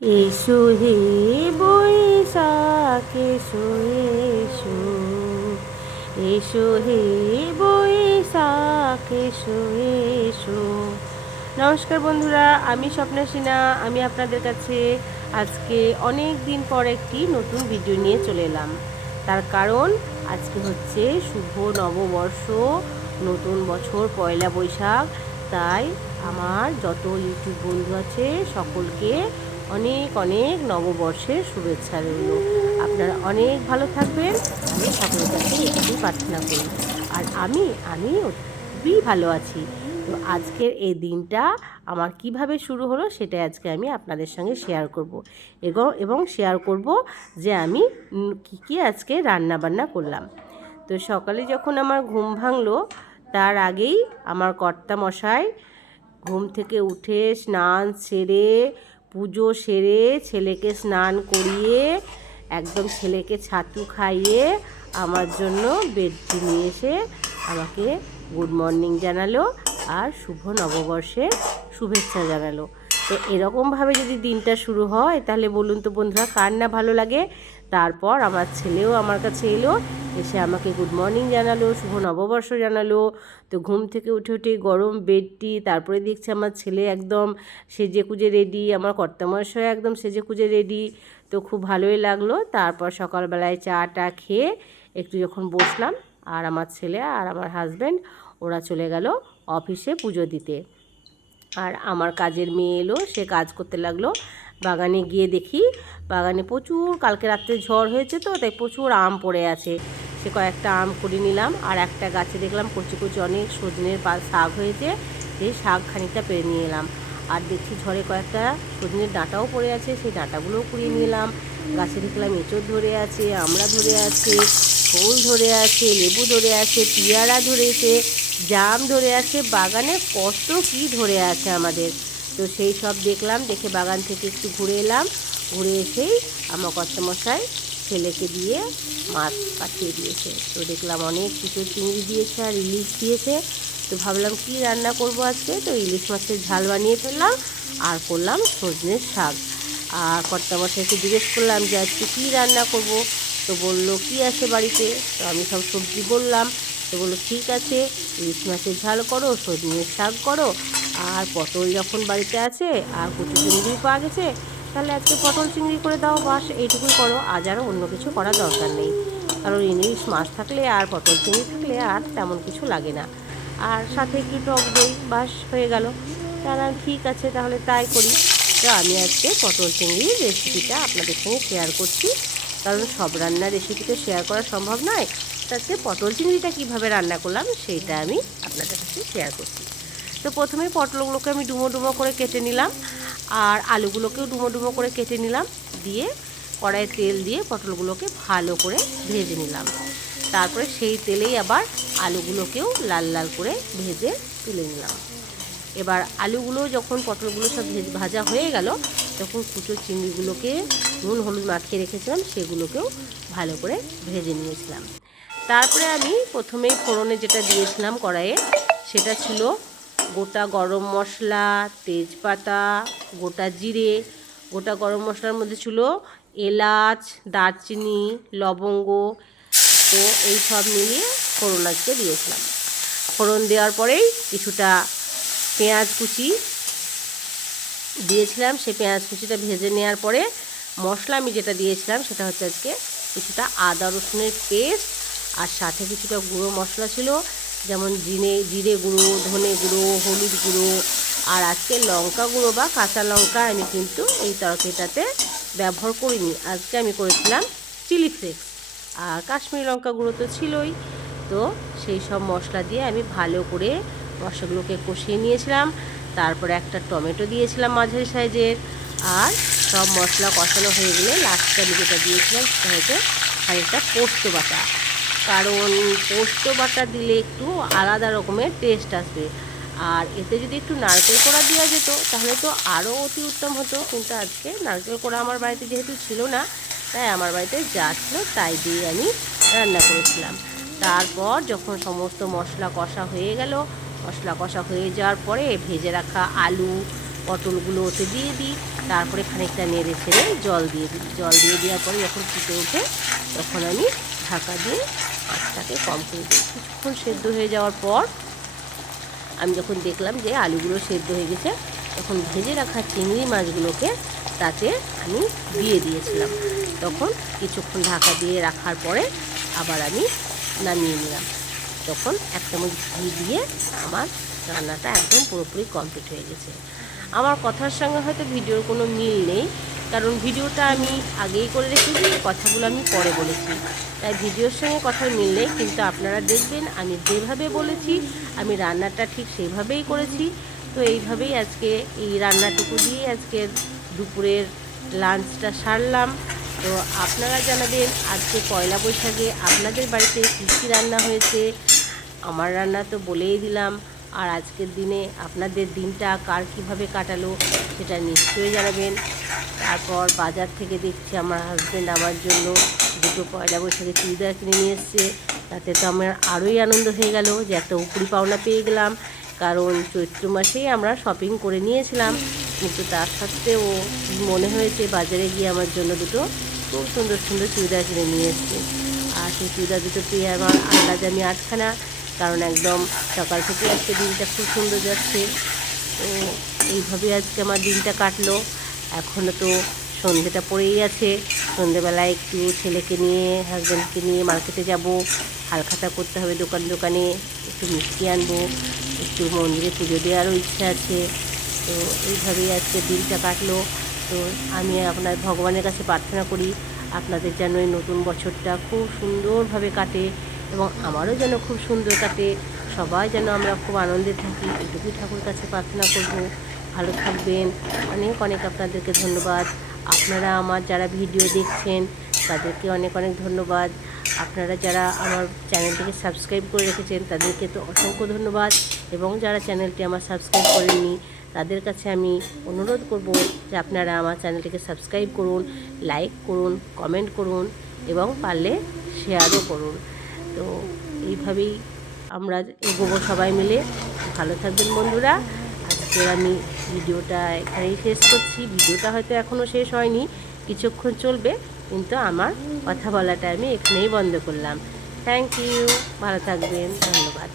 এসো হে বৈশাখ এসো এসো, এসো হে বৈশাখ এসো এসো। নমস্কার বন্ধুরা, আমি স্বপ্না সিনহা। আমি আপনাদের কাছে আজকে অনেক দিন পর একটি নতুন ভিডিও নিয়ে চলে এলাম। তার কারণ আজকে হচ্ছে শুভ নববর্ষ, নতুন বছর, পয়লা বৈশাখ। তাই আমার যত ইউটিউব বন্ধু আছে সকলকে অনেক অনেক নববর্ষের শুভেচ্ছা রইল। আপনারা অনেক ভালো থাকবেন, আমি সকলের কাছে এটুকুই প্রার্থনা করি। আর আমি খুবই ভালো আছি। তো আজকের এই দিনটা আমার কিভাবে শুরু হলো সেটাই আজকে আমি আপনাদের সঙ্গে শেয়ার করব এবং শেয়ার করব যে আমি কী আজকে রান্না বান্না করলাম। তো সকালে যখন আমার ঘুম ভাঙলো তার আগেই আমার কর্তামশাই ঘুম থেকে উঠে স্নান সেরে পুজো সেরে ছেলেকে স্নান করিয়ে একদম ছেলেকে ছাতু খাইয়ে আমার জন্য বেডটি নিয়ে এসে আমাকে গুড মর্নিং জানালো আর শুভ নববর্ষের শুভেচ্ছা জানালো। তো এরকমভাবে যদি দিনটা শুরু হয় তাহলে বলুন তো বন্ধুরা, কার না ভালো লাগে। তারপর আমার ছেলেও আমার কাছে এলো, এসে আমাকে গুড মর্নিং জানালো, শুভ নববর্ষ জানালো। তো ঘুম থেকে উঠে উঠে গরম বেডটি, তারপরে দেখছি আমার ছেলে একদম সেজে কুজে রেডি, আমার কর্তামশাই একদম সেজে কুজে রেডি। তো খুব ভালোই লাগলো। তারপর সকালবেলায় চা টা খেয়ে একটু যখন বসলাম, আর আমার ছেলে আর আমার হাজব্যান্ড ওরা চলে গেল অফিসে পুজো দিতে। আর আমার কাজের মেয়ে এলো, সে কাজ করতে লাগলো। বাগানে গিয়ে দেখি বাগানে প্রচুর, কালকে রাত্রে ঝড় হয়েছে তো তাই প্রচুর আম পড়ে আছে। সে কয়েকটা আম কুড়িয়ে নিলাম। আর একটা গাছে দেখলাম কচি কচি অনেক সজনের শাক হয়েছে, সেই শাক খানিকটা পেরে নিয়ে এলাম। আর দেখছি ঝড়ে কয়েকটা সজনের ডাঁটাও পড়ে আছে, সেই ডাঁটাগুলোও কুড়িয়ে নিয়ে এলাম। গাছে দেখলাম এঁচোড় ধরে আছে, আমড়া ধরে আছে, ফুল ধরে আছে, লেবু ধরে আছে, পেয়ারা ধরেছে, জাম ধরে আছে, বাগানে কত কি ধরে আছে আমাদের। তো সেই সব দেখলাম, দেখে বাগান থেকে একটু ঘুরে এলাম। ঘুরে এসেই আমার কর্তামশাই ছেলেকে দিয়ে মাছ পাঠিয়ে দিয়েছে। তো দেখলাম অনেক কিছু চিংড়ি দিয়েছে আর ইলিশ দিয়েছে। তো ভাবলাম কি রান্না করব আজকে, তো ইলিশ মাছের ঝাল বানিয়ে ফেললাম আর করলাম সজনের শাক। আর কর্তামশাইকে জিজ্ঞেস করলাম যে আজকে কী রান্না করব। তো বললো কি আছে বাড়িতে, তো আমি সব সবজি বললাম। তো বললো ঠিক আছে, ইলিশ মাছের ঝাল করো, সজনের শাক করো, আর পটল যখন বাড়িতে আছে আর কচু চিংড়ি পাওয়া গেছে, তাহলে আজকে পটল চিংড়ি করে দাও, বাস এইটুকুই করো, আজ আর অন্য কিছু করার দরকার নেই। কারণ ইলিশ মাছ থাকলে আর পটল চিংড়ি থাকলে আর তেমন কিছু লাগে না। আর সাথে একটু টক দই, বাস হয়ে গেল। তাহলে ঠিক আছে, তাহলে তাই করি। তো আমি আজকে পটল চিংড়ির রেসিপিটা আপনাদের সঙ্গে শেয়ার করছি, কারণ সব রান্নার রেসিপি তো শেয়ার করা সম্ভব নয়। আজকে পটল চিংড়িটা কীভাবে রান্না করলাম সেইটা আমি আপনাদের কাছে শেয়ার করছি। তো প্রথমে পটলগুলোকে আমি ডুমো ডুমো করে কেটে নিলাম, আর আলুগুলোকেও ডুমো ডুমো করে কেটে নিলাম। দিয়ে কড়াইয়ে তেল দিয়ে পটলগুলোকে ভালো করে ভেজে নিলাম। তারপরে সেই তেলেই আবার আলুগুলোকেও লাল লাল করে ভেজে তুলে নিলাম। এবার আলুগুলো যখন পটলগুলো সব ভাজা হয়ে গেল, তখন কুচো চিংড়িগুলোকে নুন হলুদ মাখিয়ে রেখেছিলাম সেগুলোকেও ভালো করে ভেজে নিয়েছিলাম। তারপরে আমি প্রথমেই ফোড়নে যেটা দিয়েছিলাম কড়াইয়ে, সেটা ছিল গোটা গরম মশলা, তেজপাতা, গোটা জিরে। গোটা গরম মশলার মধ্যে ছিল এলাচ, দারচিনি, লবঙ্গ। তো এই সব মিলিয়ে ফোড়ন আজকে দিয়েছিলাম। ফোড়ন দেওয়ার পরেই কিছুটা পেঁয়াজ কুচি দিয়েছিলাম। সেই পেঁয়াজ কুচিটা ভেজে নেওয়ার পরে মশলা আমি যেটা দিয়েছিলাম সেটা হচ্ছে আজকে কিছুটা আদা রসুনের পেস্ট, আর সাথে কিছুটা গুঁড়ো মশলা ছিল, যেমন জিরে গুঁড়ো, ধনে গুঁড়ো, হলুদ গুঁড়ো। আর আজকে লঙ্কা গুঁড়ো বা কাঁচা লঙ্কা আমি কিন্তু এই তরকারিটাতে ব্যবহার করিনি। আজকে আমি করেছিলাম চিলি ফ্লেক্স, আর কাশ্মীরি লঙ্কা গুঁড়ো তো ছিলই। তো সেই সব মশলা দিয়ে আমি ভালো করে মশলাগুলোকে কষিয়ে নিয়েছিলাম। তারপরে একটা টমেটো দিয়েছিলাম মাঝারি সাইজের। আর সব মশলা কষানো হয়ে গেলে লাস্টে আমি যেটা দিয়েছিলাম সেটা হচ্ছে খানিকটা পোস্ত বাটা। কারণ পোস্ত বাটা দিলে একটু আলাদা রকমের টেস্ট আসবে। আর এতে যদি একটু নারকেল কোড়া দেওয়া যেত তাহলে তো আরও অতি উত্তম হতো, কিন্তু আজকে নারকেল কোড়া আমার বাড়িতে যেহেতু ছিল না, তাই আমার বাড়িতে যা ছিল তাই দিয়ে আমি রান্না করেছিলাম। তারপর যখন সমস্ত মশলা কষা হয়ে গেল, মশলা কষা হয়ে যাওয়ার পরে ভেজে রাখা আলু, পটলগুলো ওতে দিয়ে দিই। তারপরে খানিকটা নেড়ে ছেড়ে জল দিয়ে দিই। জল দিয়ে দেওয়ার পরে যখন ফুটে ওঠে তখন আমি ঢাকা দিয়ে আঁচটাকে কম করে দিই। কিছুক্ষণ সেদ্ধ হয়ে যাওয়ার পর আমি যখন দেখলাম যে আলুগুলো সেদ্ধ হয়ে গেছে, তখন ভেজে রাখা চিংড়ি মাছগুলোকে তাতে আমি দিয়ে দিয়েছিলাম। তখন কিছুক্ষণ ঢাকা দিয়ে রাখার পরে আবার আমি নামিয়ে নিলাম। তখন 1 চামচ ঘি দিয়ে আমার রান্নাটা একদম পুরোপুরি কমপ্লিট হয়ে গেছে। আমার কথার সঙ্গে হয়তো ভিডিওর কোনো মিল নেই, কারণ ভিডিওটা আমি আগেই করে রেখেছি, কথাগুলো আমি পরে বলেছি, তাই ভিডিওর সঙ্গে কথার মিল নেই। কিন্তু আপনারা দেখবেন আমি যেভাবে বলেছি আমি রান্নাটা ঠিক সেইভাবেই করেছি। তো এইভাবেই আজকে এই রান্নাটুকু দিয়ে আজকের দুপুরের লাঞ্চটা সারলাম। তো আপনারা জানাবেন আজকে পয়লা বৈশাখে আপনাদের বাড়িতে কী কী রান্না হয়েছে। আমার রান্না তো বলেই দিলাম, আর আজকের দিনে আপনাদের দিনটা কার কীভাবে কাটালো সেটা নিশ্চয়ই জানাবেন। তারপর বাজার থেকে দেখছি আমার হাজব্যান্ড আমার জন্য দুটো পয়লা বৈশাখে চুড়িদার কিনে নিয়ে এসছে। তাতে তো আমার আরোই আনন্দ হয়ে গেল যে একটা উপরি পাওনা পেয়ে গেলাম, কারণ চৈত্র মাসেই আমরা শপিং করে নিয়েছিলাম। কিন্তু তার সত্ত্বেও মনে হয়েছে বাজারে গিয়ে আমার জন্য দুটো খুব সুন্দর সুন্দর চুড়িদার কিনে নিয়ে এসছে। আর সেই চুড়িদার দুটো পেয়ে আমার আন্দাজ আমি আটখানা, কারণ একদম সকাল থেকে আজকে দিনটা খুব সুন্দর যাচ্ছে। তো এইভাবে আজকে আমার দিনটা কাটলো। এখনও তো সন্ধেটা পড়েই আছে। সন্ধেবেলায় একটু ছেলেকে নিয়ে হাজব্যান্ডকে নিয়ে মার্কেটে যাব, হালখাতা করতে হবে দোকানে, একটু মিষ্টি আনবো, একটু মন্দিরে পুজো দেওয়ারও ইচ্ছা আছে। তো এইভাবেই আজকে দিনটা কাটলো। তো আমি আপনার ভগবানের কাছে প্রার্থনা করি আপনাদের যেন এই নতুন বছরটা খুব সুন্দরভাবে কাটে এবং আমারও যেন খুব সুন্দর কাটে। সবাই যেন আমরা খুব আনন্দে থাকি, এটুকুই ঠাকুর কাছে প্রার্থনা করব। ভালো থাকবেন। অনেক অনেক আপনাদেরকে ধন্যবাদ। আপনারা আমার যারা ভিডিও দেখছেন তাদেরকে অনেক অনেক ধন্যবাদ। আপনারা যারা আমার চ্যানেলটিকে সাবস্ক্রাইব করে রেখেছেন তাদেরকে তো অসংখ্য ধন্যবাদ, এবং যারা চ্যানেলটি আমার সাবস্ক্রাইব করেননি তাদের কাছে আমি অনুরোধ করব যে আপনারা আমার চ্যানেলটিকে সাবস্ক্রাইব করুন, লাইক করুন, কমেন্ট করুন এবং পারলে শেয়ারও করুন। তো এইভাবেই আমরা এগোবো সবাই মিলে। ভালো থাকবেন বন্ধুরা। আজকে আমি ভিডিওটা এখানেই শেষ করছি। ভিডিওটা হয়তো এখনও শেষ হয়নি, কিছুক্ষণ চলবে, কিন্তু আমার কথা বলাটা আমি এখানেই বন্ধ করলাম। Thank you. ভালো থাকবেন। ধন্যবাদ।